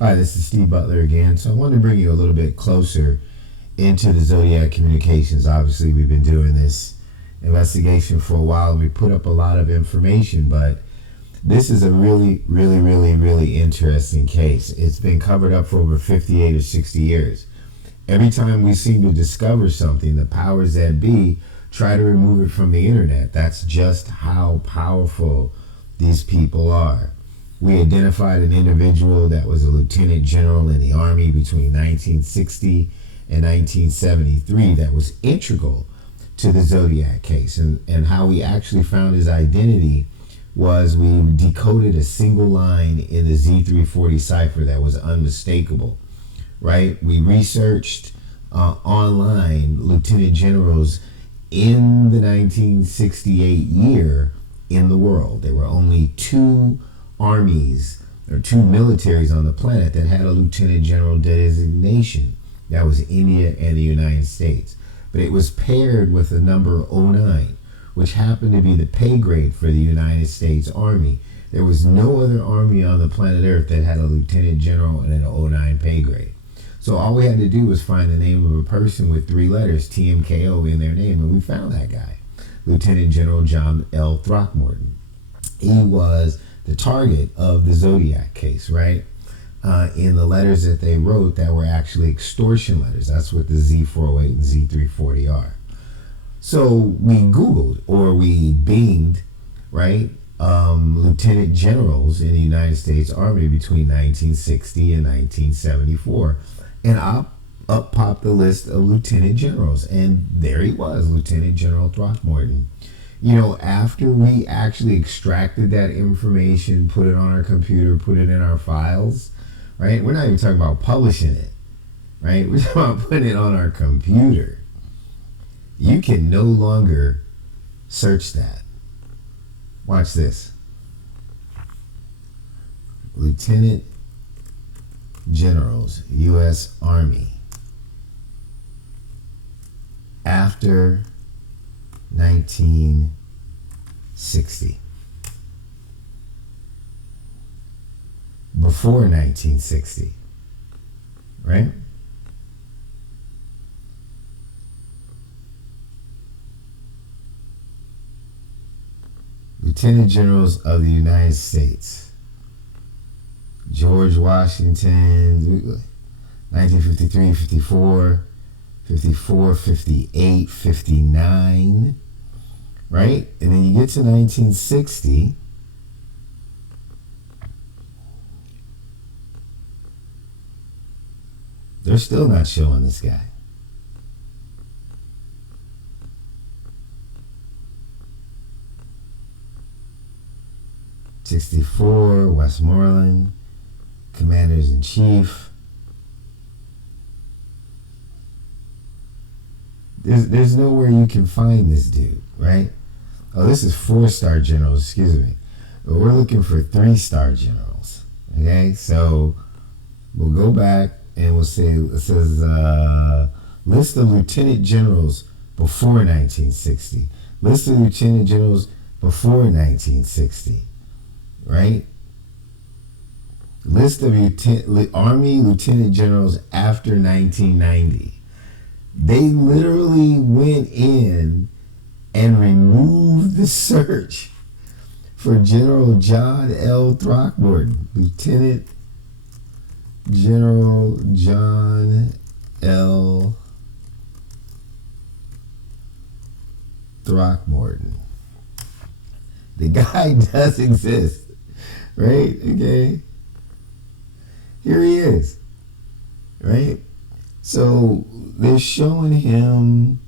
Hi, this is Steve Butler again. So I wanted to bring you a little bit closer into the Zodiac communications. Obviously, we've been doing this investigation for a while. We put up a lot of information, but this is a really interesting case. It's been covered up for over 58 or 60 years. Every time we seem to discover something, the powers that be try to remove it from the internet. That's just how powerful these people are. We identified an individual that was a lieutenant general in the Army between 1960 and 1973 that was integral to the Zodiac case. And how we actually found his identity was we decoded a single line in the Z340 cipher that was unmistakable, right? We researched online lieutenant generals in the 1968 year in the world. There were only two armies or two militaries on the planet that had a lieutenant general designation. That was India and the United States. But it was paired with the number 09, which happened to be the pay grade for the United States Army. There was no other army on the planet Earth that had a lieutenant general and an 09 pay grade. So all we had to do was find the name of a person with three letters, TMKO, in their name, and we found that guy, Lieutenant General John L. Throckmorton. He was the target of the Zodiac case, right? In the letters that they wrote that were actually extortion letters. That's what the Z408 and Z340 are. So we Googled or we Binged, right? Lieutenant generals in the United States Army between 1960 and 1974. And up popped the list of lieutenant generals. And there he was, Lieutenant General Throckmorton. You know, after we actually extracted that information, put it on our computer, put it in our files, right? We're not even talking about publishing it, right? We're talking about putting it on our computer. You can no longer search that. Watch this. Lieutenant Generals, U.S. Army, after 1960. Before 1960, right? Lieutenant Generals of the United States. George Washington, 1953, 54, 54, 58, 59, right? And then you get to 1960, they're still not showing this guy. '64, Westmoreland, Commanders in Chief. There's nowhere you can find this dude, right? Oh, this is 4-star generals, excuse me. But we're looking for 3-star generals. Okay, so we'll go back and we'll say it says list of lieutenant generals before 1960. List of lieutenant generals before 1960, right? List of Army lieutenant generals after 1990. They literally went in and removed the search for General John L. Throckmorton. Lieutenant General John L. Throckmorton. The guy does exist, right? Okay. Here he is, right? So they're showing him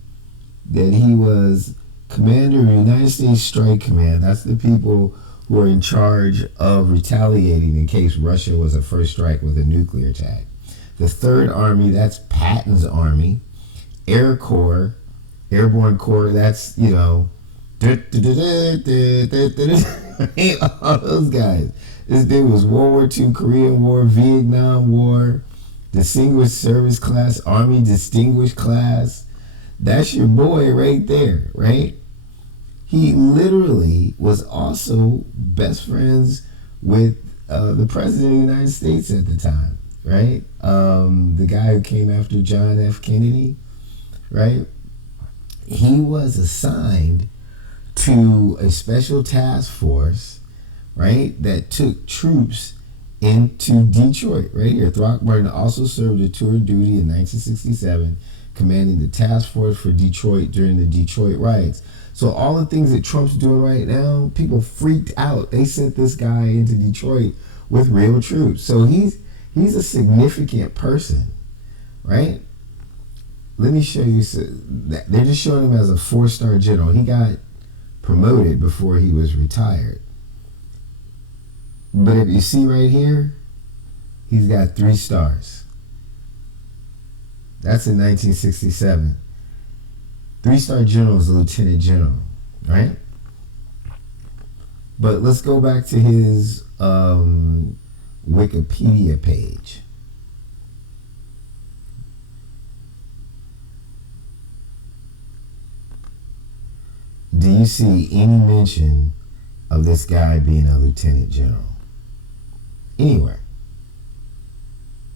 that he was commander of the United States Strike Command. That's the people who are in charge of retaliating in case Russia was a first strike with a nuclear attack. The Third Army, that's Patton's Army. Air Corps, Airborne Corps, that's, you know, all those guys. This dude was World War II, Korean War, Vietnam War, Distinguished Service Class, Army Distinguished Class. That's your boy right there, right? He literally was also best friends with the President of the United States at the time. right? The guy who came after John F. Kennedy, right? He was assigned to a special task force, right, that took troops into Detroit, right here. Throckmorton also served a tour of duty in 1967, commanding the task force for Detroit during the Detroit riots. So all the things that Trump's doing right now, people freaked out. They sent this guy into Detroit with real troops. So he's a significant person, right? Let me show you. They're just showing him as a 4-star general. He got promoted before he was retired. But if you see right here, he's got 3 stars. That's in 1967. 3-star general is a lieutenant general, right? But let's go back to his Wikipedia page. Do you see any mention of this guy being a lieutenant general? Anywhere.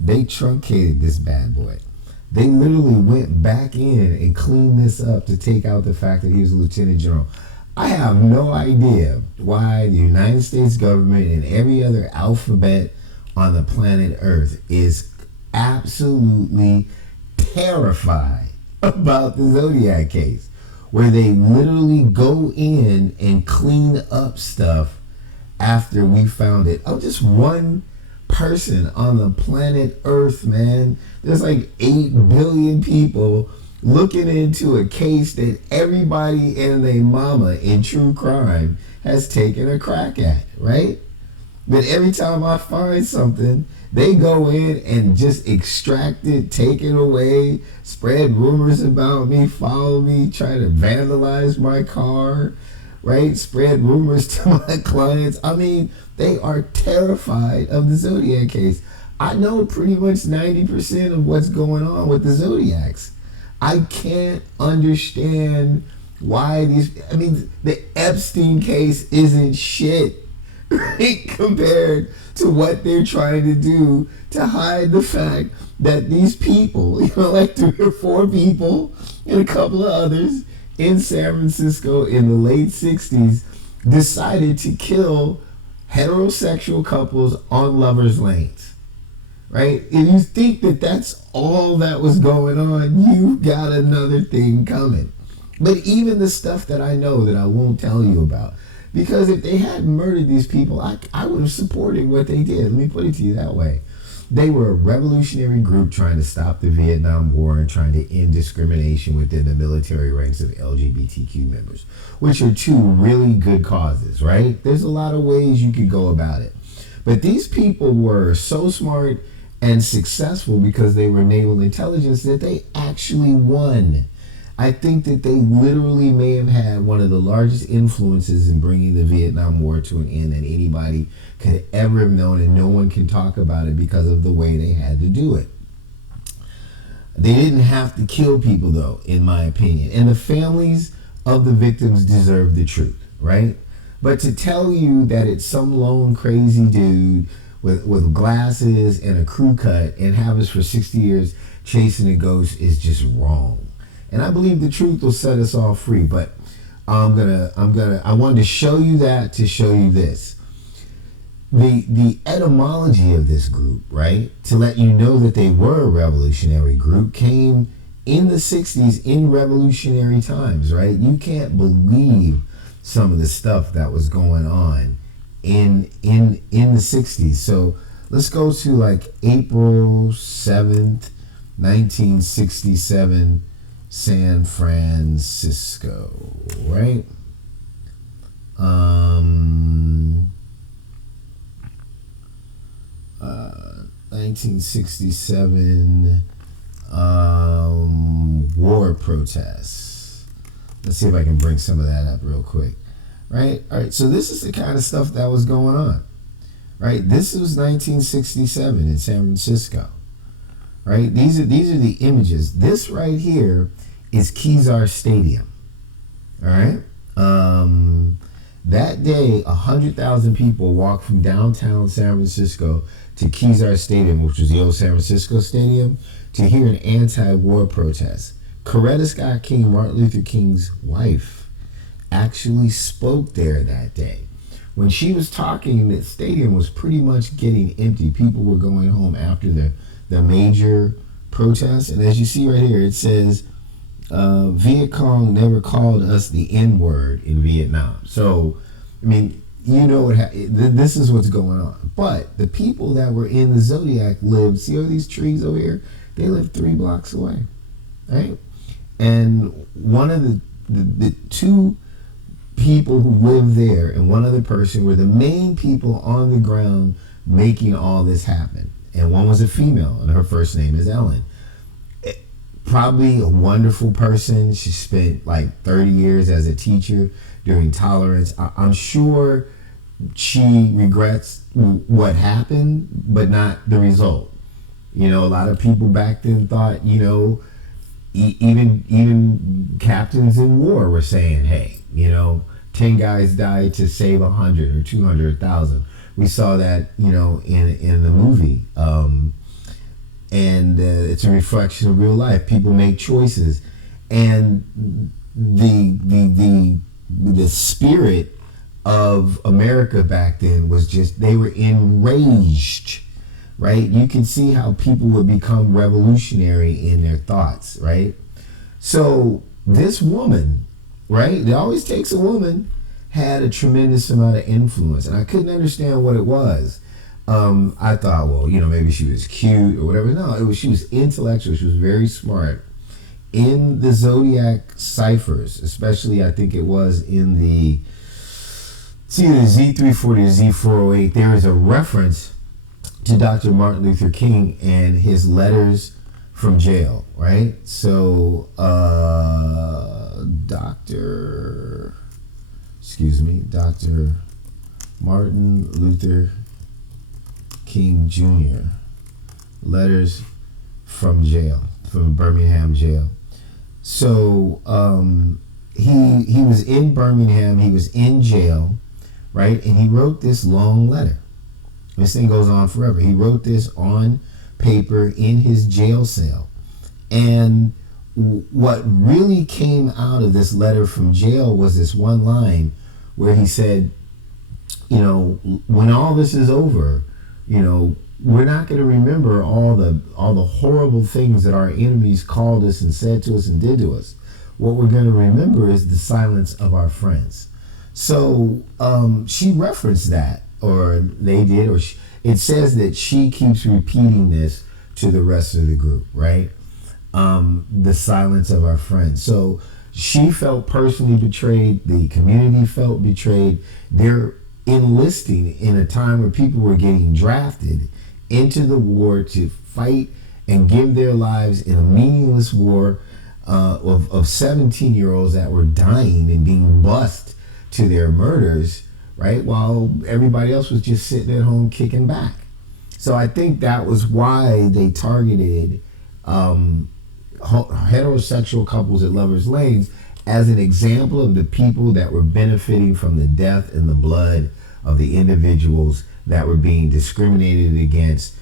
They truncated this bad boy. They literally went back in and cleaned this up to take out the fact that he was a lieutenant general. I have no idea why the United States government and every other alphabet on the planet Earth is absolutely terrified about the Zodiac case, where they literally go in and clean up stuff after we found it. I'm just one person on the planet Earth, man. There's like 8 billion people looking into a case that everybody and their mama in true crime has taken a crack at, right? But every time I find something, they go in and just extract it, take it away, spread rumors about me, follow me, try to vandalize my car, right? Spread rumors to my clients. I mean, they are terrified of the Zodiac case. I know pretty much 90% of what's going on with the Zodiacs. I can't understand why the Epstein case isn't shit, right, compared to what they're trying to do to hide the fact that these people, like 3 or 4 people and a couple of others in San Francisco in the late 60s decided to kill heterosexual couples on lovers' lanes. Right? If you think that that's all that was going on, you've got another thing coming. But even the stuff that I know that I won't tell you about, because if they had murdered these people, I would have supported what they did. Let me put it to you that way. They were a revolutionary group trying to stop the Vietnam War and trying to end discrimination within the military ranks of LGBTQ members, which are 2 really good causes, right? There's a lot of ways you could go about it. But these people were so smart and successful because they were naval intelligence that they actually won. I think that they literally may have had one of the largest influences in bringing the Vietnam War to an end that anybody could ever have known, and no one can talk about it because of the way they had to do it. They didn't have to kill people, though, in my opinion. And the families of the victims deserve the truth, right? But to tell you that it's some lone crazy dude with glasses and a crew cut and have us for 60 years chasing a ghost is just wrong. And I believe the truth will set us all free. But I wanted to show you that to show you this. The etymology of this group, right, to let you know that they were a revolutionary group, came in the 60s in revolutionary times, right? You can't believe some of the stuff that was going on in the 60s. So let's go to like April 7th, 1967, San Francisco, right? 1967 war protests. Let's see if I can bring some of that up real quick. Right? All right, so this is the kind of stuff that was going on. Right? This was 1967 in San Francisco. Right? These are the images. This right here is Kezar Stadium. All right? That day, 100,000 people walked from downtown San Francisco to Kezar Stadium, which was the old San Francisco Stadium, to hear an anti-war protest. Coretta Scott King, Martin Luther King's wife, actually spoke there that day. When she was talking, the stadium was pretty much getting empty. People were going home after the major protests. And as you see right here, it says, Viet Cong never called us the N-word in Vietnam. So, I mean, you know what? This is what's going on. But the people that were in the Zodiac lived. See all these trees over here? They lived 3 blocks away, right? And one of the two people who lived there and one other person were the main people on the ground making all this happen. And one was a female, and her first name is Ellen. Probably a wonderful person. She spent like 30 years as a teacher doing tolerance. I'm sure she regrets what happened, but not the result. You know, a lot of people back then thought, you know, even captains in war were saying, hey, you know, 10 guys died to save 100 or 200 or 1,000. We saw that, you know, in the movie. And it's a reflection of real life. People make choices, and the spirit of America back then was just, they were enraged, right? You can see how people would become revolutionary in their thoughts, right? So this woman, right? It always takes a woman, had a tremendous amount of influence, and I couldn't understand what it was. I thought, well, you know, maybe she was cute or whatever. No, she was intellectual. She was very smart. In the Zodiac ciphers, especially I think it was in the, it's either Z340 or Z408, there is a reference to Dr. Martin Luther King and his letters from jail, right? So, Dr. Martin Luther King Jr. letters from jail, from Birmingham jail. So he was in Birmingham, he was in jail, right? And he wrote this long letter. This thing goes on forever. He wrote this on paper in his jail cell. And what really came out of this letter from jail was this one line where he said, you know, when all this is over, you know, we're not going to remember all the horrible things that our enemies called us and said to us and did to us. What we're going to remember is the silence of our friends. So she referenced that, or they did, or it says that she keeps repeating this to the rest of the group, right? The silence of our friends. So she felt personally betrayed. The community felt betrayed. They're enlisting in a time where people were getting drafted into the war to fight and give their lives in a meaningless war of 17-year-olds that were dying and being bused to their murders, right? While everybody else was just sitting at home kicking back. So I think that was why they targeted heterosexual couples at lovers' lanes as an example of the people that were benefiting from the death and the blood of the individuals that were being discriminated against,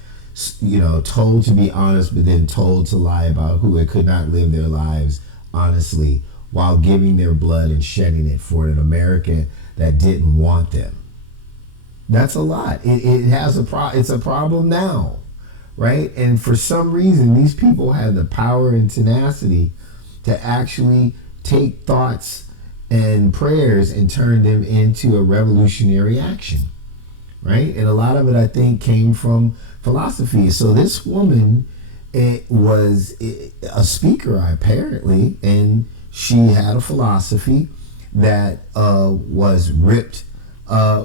you know, told to be honest, but then told to lie about who they could not live their lives honestly while giving their blood and shedding it for an America that didn't want them. That's a lot. It has it's a problem now, right? And for some reason, these people have the power and tenacity to actually take thoughts and prayers and turn them into a revolutionary action, right? And a lot of it, I think, came from philosophy. So this woman was a speaker, apparently, and she had a philosophy that was ripped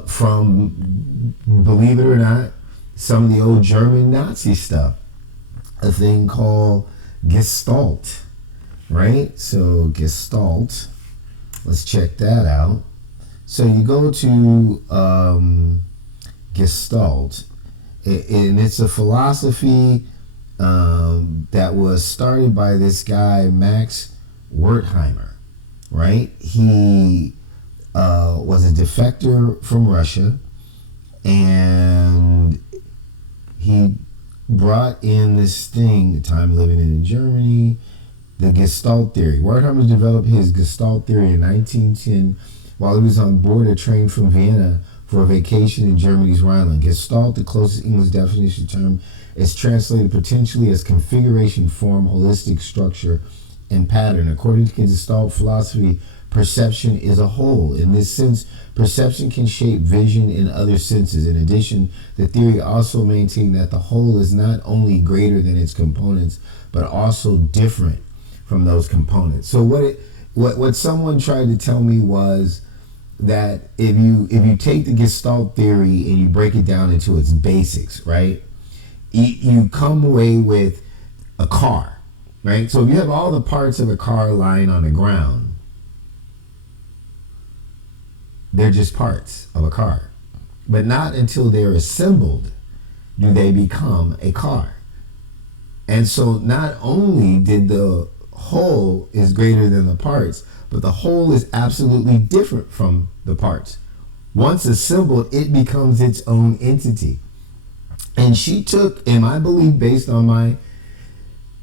from, believe it or not, some of the old German Nazi stuff. A thing called Gestalt, right? So Gestalt, let's check that out. So you go to Gestalt, and it's a philosophy that was started by this guy, Max Wertheimer, right? He was a defector from Russia, and he brought in this thing, the time living in Germany, the Gestalt theory. Wertheimer developed his Gestalt theory in 1910 while he was on board a train from Vienna for a vacation in Germany's Rhineland. Gestalt, the closest English definition term, is translated potentially as configuration, form, holistic structure, and pattern. According to Gestalt philosophy, perception is a whole. In this sense, perception can shape vision in other senses. In addition, the theory also maintained that the whole is not only greater than its components, but also different from those components. So what someone tried to tell me was that if you take the Gestalt theory and you break it down into its basics, right, you come away with a car, right? So if you have all the parts of a car lying on the ground, they're just parts of a car. But not until they're assembled do they become a car. And so not only did the whole is greater than the parts, but the whole is absolutely different from the parts. Once assembled, it becomes its own entity. And she took, and I believe based on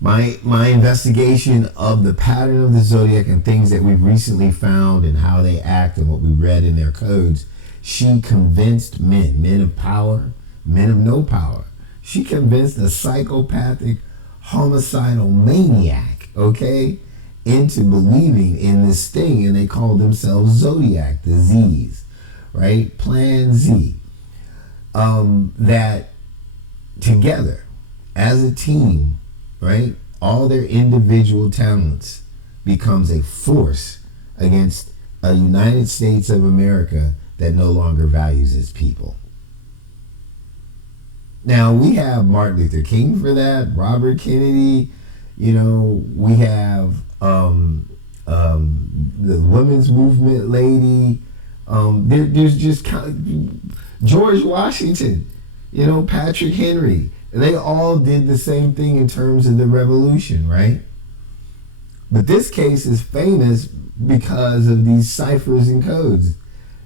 my investigation of the pattern of the Zodiac and things that we've recently found and how they act and what we read in their codes, she convinced men of power, men of no power. She convinced a psychopathic, homicidal maniac, okay, into believing in this thing, and they called themselves Zodiac, the Z's, right? Plan Z. That together, as a team, right, all their individual talents becomes a force against a United States of America that no longer values its people. Now, we have Martin Luther King for that, Robert Kennedy, we have the women's movement lady, there's just George Washington, Patrick Henry. They all did the same thing in terms of the revolution, right? But this case is famous because of these ciphers and codes,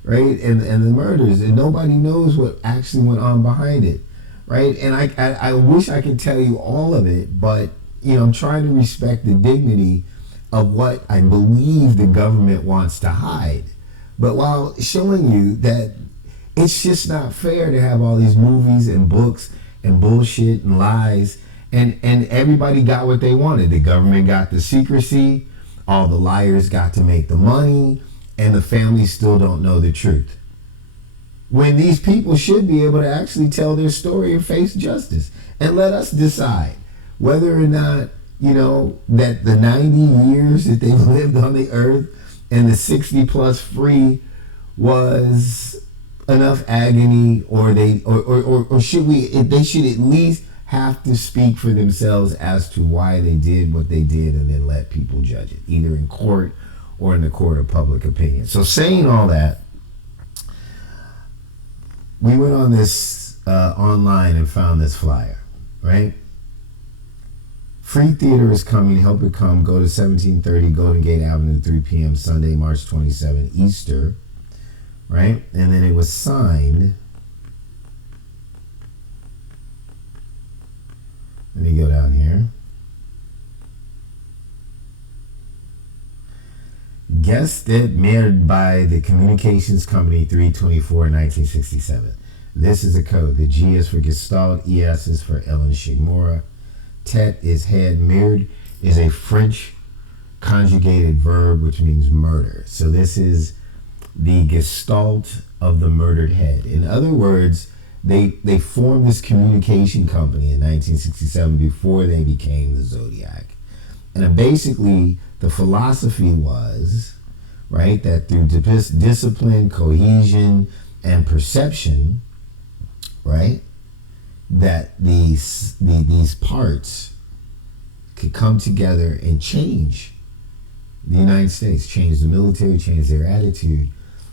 right? And the murders, and nobody knows what actually went on behind it, right? And I wish I could tell you all of it, but I'm trying to respect the dignity of what I believe the government wants to hide, but while showing you that it's just not fair to have all these movies and books and bullshit and lies, and everybody got what they wanted. The government got the secrecy, all the liars got to make the money, and the families still don't know the truth. When these people should be able to actually tell their story and face justice, and let us decide whether or not, that the 90 years that they lived on the earth and the 60 plus free was enough agony, or should they should at least have to speak for themselves as to why they did what they did, and then let people judge it, either in court or in the court of public opinion. So saying all that, we went on this online and found this flyer, right? Free theater is coming. Help it come. Go to 1730 Golden Gate Avenue, 3 p.m. Sunday, March 27, Easter, right? And then it was signed. Let me go down here. Gestet made by the Communications Company 3/24/1967. This is a code. The G is for Gestalt, ES is for Ellen Shigmora, Tet is head, mirrored is a French conjugated verb which means murder. So this is the Gestalt of the murdered head. In other words, they formed this communication company in 1967 before they became the Zodiac. And basically the philosophy was, right, that through discipline, cohesion, and perception, right, that these parts could come together and change the United States, change the military, change their attitude.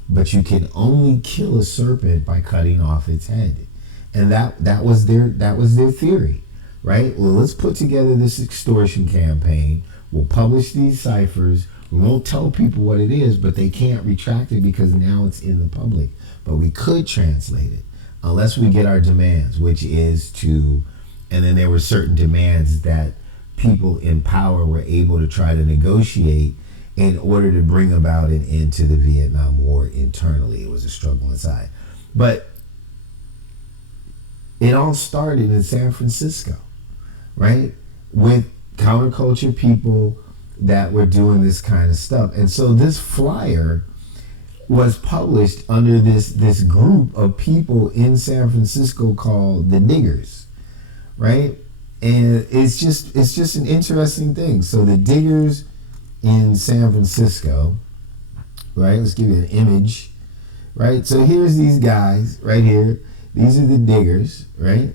But you can only kill a serpent by cutting off its head. And that was their theory, right? Well, let's put together this extortion campaign. We'll publish these ciphers. We won't tell people what it is, but they can't retract it because now it's in the public. But we could translate it unless we get our demands, which is to, and then there were certain demands that people in power were able to try to negotiate in order to bring about an end to the Vietnam War internally. It was a struggle inside. But it all started in San Francisco, right? With counterculture people that were doing this kind of stuff. And so this flyer was published under this group of people in San Francisco called the Diggers, right? And it's just an interesting thing. So the Diggers in San Francisco, right? Let's give you an image, right? So here's these guys right here. These are the Diggers, right?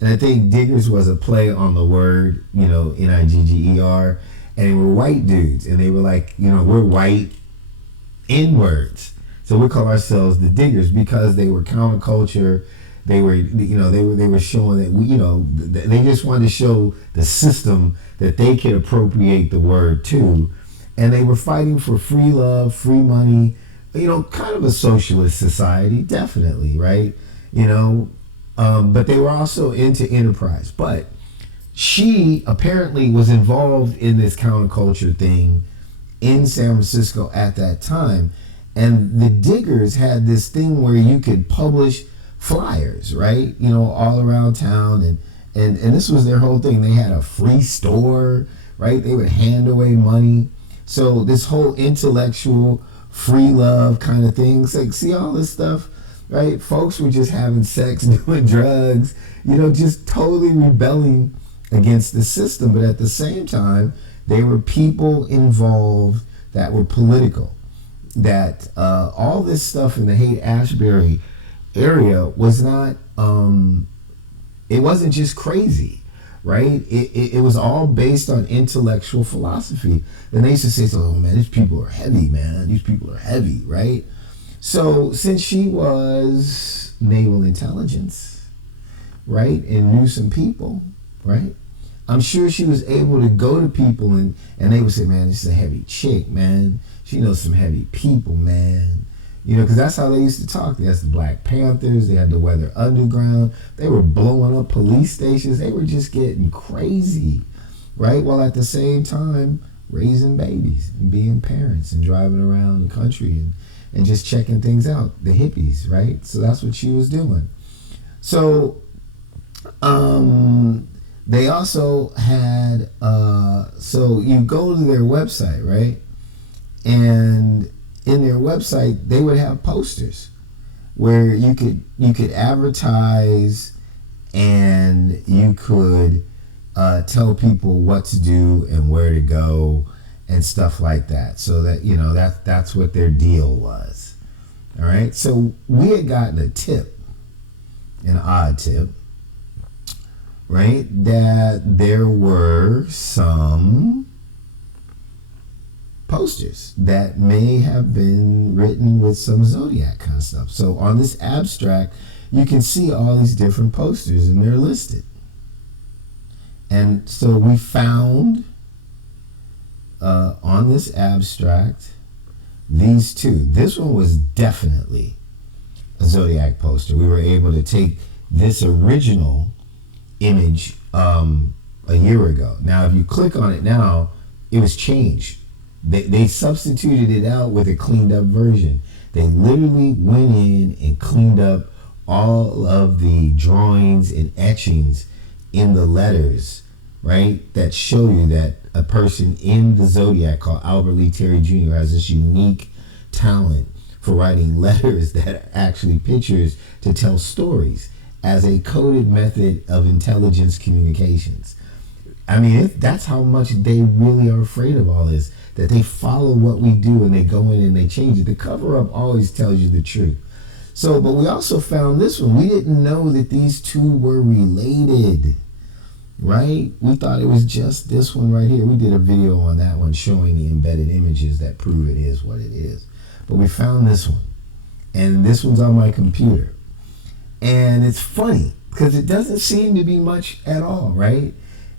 And I think Diggers was a play on the word, Nigger, and they were white dudes, and they were like, we're white N-words. So we call ourselves the Diggers because they were counterculture. They were, they were showing that they just wanted to show the system that they could appropriate the word to, and they were fighting for free love, free money, kind of a socialist society, definitely, right? But they were also into enterprise. But she apparently was involved in this counterculture thing in San Francisco at that time. And the Diggers had this thing where you could publish flyers, right? All around town. And this was their whole thing. They had a free store, right? They would hand away money. So this whole intellectual free love kind of thing. It's like, see all this stuff, right? Folks were just having sex, doing drugs, just totally rebelling against the system. But at the same time, there were people involved that were political. That all this stuff in the Haight-Ashbury area was not, it wasn't just crazy, right? It was all based on intellectual philosophy. And they used to say, oh man, these people are heavy, man. These people are heavy, right? So since she was naval intelligence, right, and knew some people, right, I'm sure she was able to go to people and they would say, man, this is a heavy chick, man. She knows some heavy people, man. Because that's how they used to talk. That's the Black Panthers. They had the Weather Underground. They were blowing up police stations. They were just getting crazy, right? While at the same time raising babies and being parents and driving around the country and just checking things out. The hippies, right? So that's what she was doing. So they also had, so you go to their website, right? And in their website, they would have posters where you could advertise and you could tell people what to do and where to go and stuff like that. So that that's what their deal was. All right. So we had gotten a tip, an odd tip, right? That there were some posters that may have been written with some Zodiac kind of stuff. So on this abstract, you can see all these different posters and they're listed. And so we found on this abstract these two. This one was definitely a Zodiac poster. We were able to take this original image a year ago. Now, if you click on it now, it was changed. They substituted it out with a cleaned up version. They literally went in and cleaned up all of the drawings and etchings in the letters, right? That show you that a person in the Zodiac called Albert Lee Terry Jr. has this unique talent for writing letters that are actually pictures to tell stories as a coded method of intelligence communications. I mean, that's how much they really are afraid of all this, that they follow what we do and they go in and they change it. The cover-up always tells you the truth. So, but we also found this one. We didn't know that these two were related, right? We thought it was just this one right here. We did a video on that one showing the embedded images that prove it is what it is. But we found this one, and this one's on my computer. And it's funny because it doesn't seem to be much at all, right?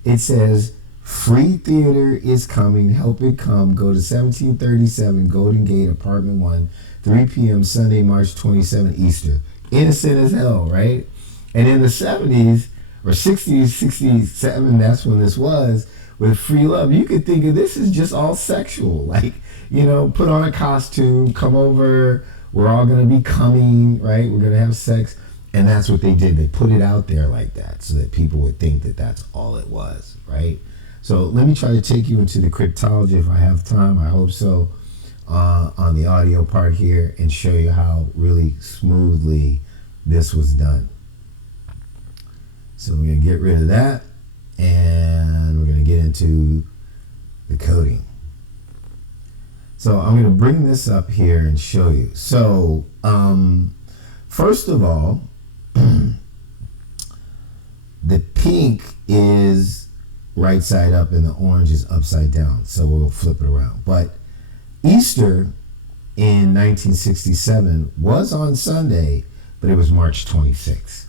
It says, Free theater is coming. Help it come. Go to 1737 Golden Gate, Apartment 1, 3 p.m. Sunday, March 27, Easter. Innocent as hell, right? And in the 70s, or 60s, 67, that's when this was, with Free Love, you could think of this as just all sexual. Like, put on a costume, come over, we're all going to be coming, right? We're going to have sex. And that's what they did. They put it out there like that so that people would think that that's all it was, right? So let me try to take you into the cryptology if I have time. I hope so, on the audio part here, and show you how really smoothly this was done. So we're going to get rid of that, and we're going to get into the coding. So I'm going to bring this up here and show you. So first of all, the pink is right side up and the orange is upside down. So we'll flip it around. But Easter in 1967 was on Sunday, but it was March 26th.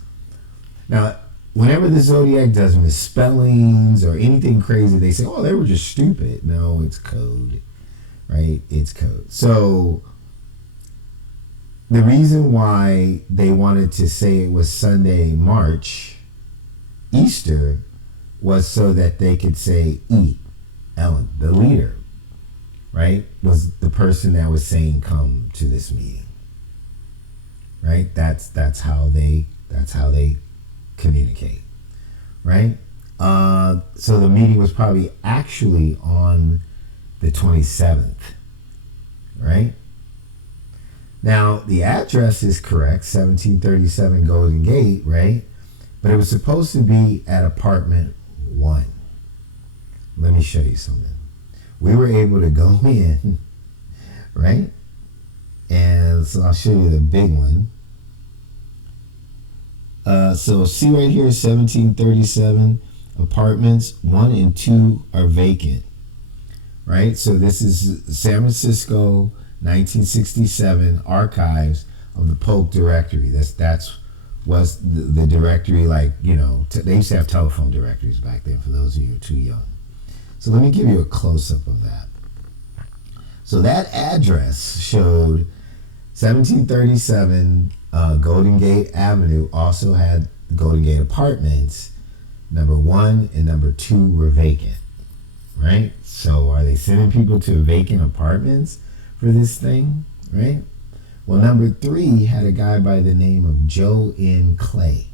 Now, whenever the Zodiac does misspellings or anything crazy, they say, oh, they were just stupid. No, it's code, right? It's code. So the reason why they wanted to say it was Sunday, March, Easter, was so that they could say Ellen, the leader, right, was the person that was saying come to this meeting, right? That's how they communicate, right? So the meeting was probably actually on the 27th, right? Now the address is correct, 1737 Golden Gate, right? But it was supposed to be at apartment 1. Let me show you something. We were able to go in, right? And so I'll show you the big one. So see right here, 1737 apartments, 1 and 2 are vacant, right? So this is San Francisco 1967 archives of the Polk directory. That's was the directory, like, they used to have telephone directories back then, for those of you who are too young. So let me give you a close-up of that. So that address showed 1737 Golden Gate Avenue also had Golden Gate Apartments. Number 1 and number 2 were vacant, right? So are they sending people to vacant apartments for this thing, right? Well, number 3 had a guy by the name of Joe N. Clay.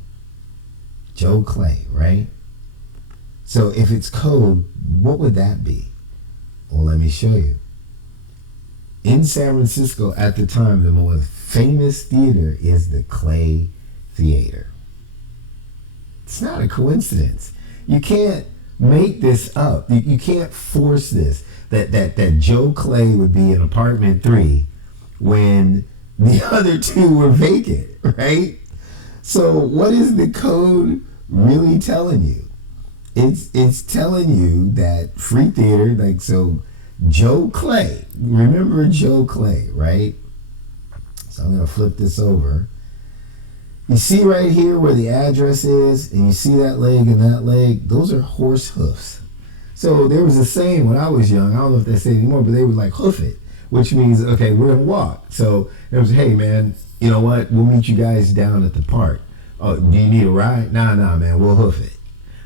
Joe Clay, right? So if it's code, what would that be? Well, let me show you. In San Francisco at the time, the most famous theater is the Clay Theater. It's not a coincidence. You can't make this up. You can't force this. That Joe Clay would be in apartment 3 when the other 2 were vacant, right? So what is the code really telling you? It's telling you that free theater, like, so Joe Clay, remember Joe Clay, right? So I'm going to flip this over. You see right here where the address is, and you see that leg and that leg, those are horse hoofs. So there was a saying when I was young, I don't know if they say it anymore, but they would like hoof it, which means, okay, we're going to walk. So it was, hey, man, you know what? We'll meet you guys down at the park. Oh, do you need a ride? Nah, man, we'll hoof it,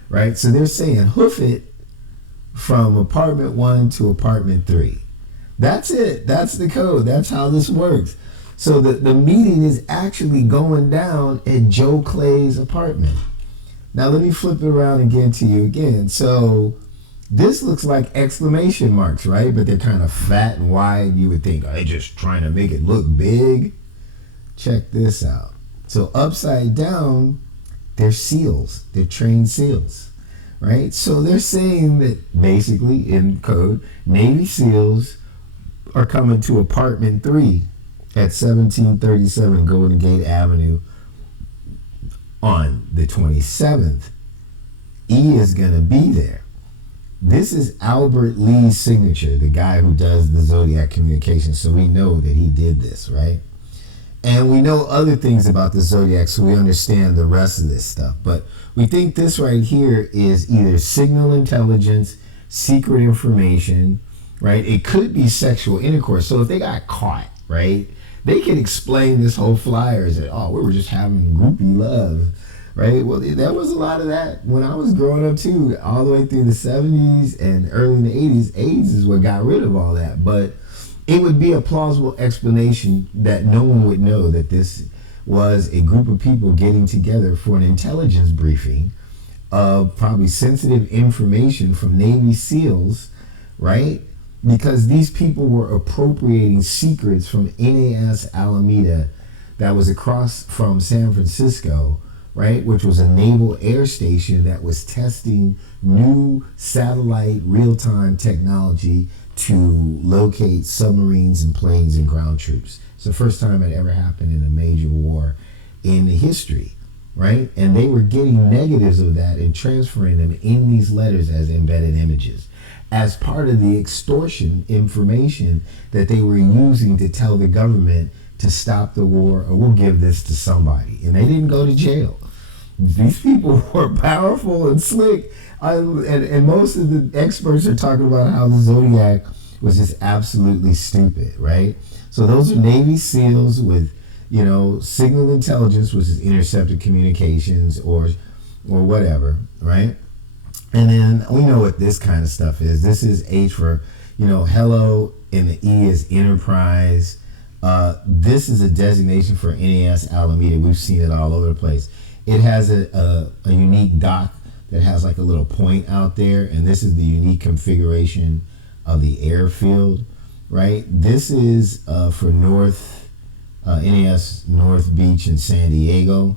right? So they're saying hoof it from apartment 1 to apartment 3. That's it. That's the code. That's how this works. So the meeting is actually going down at Joe Clay's apartment. Now let me flip it around again to you again. So this looks like exclamation marks, right? But they're kind of fat and wide. You would think, are they just trying to make it look big? Check this out. So upside down, they're seals. They're trained seals, right? So they're saying that basically in code, Navy SEALs are coming to apartment 3 at 1737 Golden Gate Avenue on the 27th. E is going to be there. This is Albert Lee's signature, the guy who does the Zodiac communications, so we know that he did this, right? And we know other things about the Zodiac, so we understand the rest of this stuff. But we think this right here is either signal intelligence, secret information, right? It could be sexual intercourse. So if they got caught, right, they could explain this whole flyer as, oh, we were just having groupie love, right? Well, there was a lot of that when I was growing up too, all the way through the 70s and early in the 80s. AIDS is what got rid of all that. But it would be a plausible explanation that no one would know that this was a group of people getting together for an intelligence briefing of probably sensitive information from Navy SEALs, right? Because these people were appropriating secrets from NAS Alameda that was across from San Francisco, right? Which was a naval air station that was testing new satellite real-time technology to locate submarines and planes and ground troops. It's the first time it ever happened in a major war in history, right? And they were getting negatives of that and transferring them in these letters as embedded images as part of the extortion information that they were using to tell the government to stop the war, or we'll give this to somebody. And they didn't go to jail. These people were powerful and slick. And most of the experts are talking about how the Zodiac was just absolutely stupid, right? So those are Navy SEALs with, signal intelligence, which is intercepted communications or whatever, right? And then we know what this kind of stuff is. This is H for, hello, and the E is enterprise. This is a designation for NAS Alameda. We've seen it all over the place. It has a unique dock that has like a little point out there, and this is the unique configuration of the airfield, right? This is for NAS North Beach in San Diego.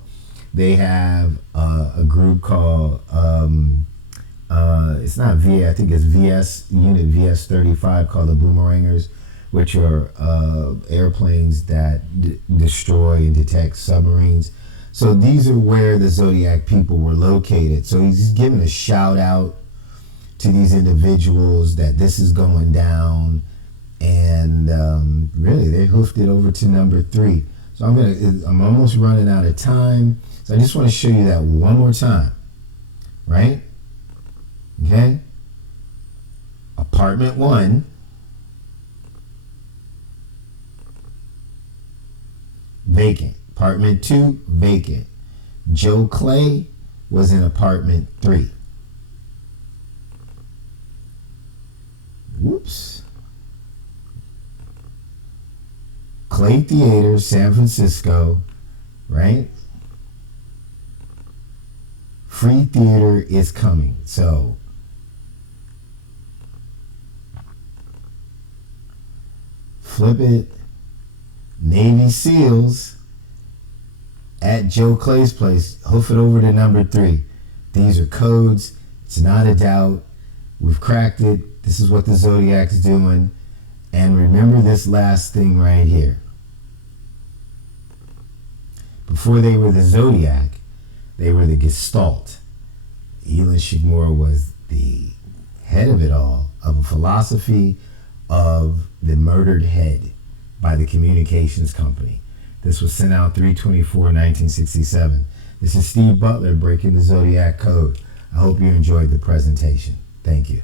They have a group called, it's not VA, I think it's Unit VS 35, called the Boomerangers, which are airplanes that destroy and detect submarines. So these are where the Zodiac people were located. So he's giving a shout out to these individuals that this is going down, and really they hoofed it over to number 3. So I'm almost running out of time. So I just want to show you that one more time, right? Okay. Apartment 1. Vacant. Apartment 2, vacant. Joe Clay was in apartment 3. Whoops. Clay Theater, San Francisco, right? Free theater is coming. So flip it. Navy SEALs at Joe Clay's place. Hoof it over to number 3. These are codes. It's not a doubt. We've cracked it. This is what the Zodiac's doing. And remember this last thing right here. Before they were the Zodiac, they were the Gestalt. Elon Shigmore was the head of it all, of a philosophy of the murdered head by the communications company. This was sent out 3/24/1967. This is Steve Butler breaking the Zodiac code. I hope you enjoyed the presentation. Thank you.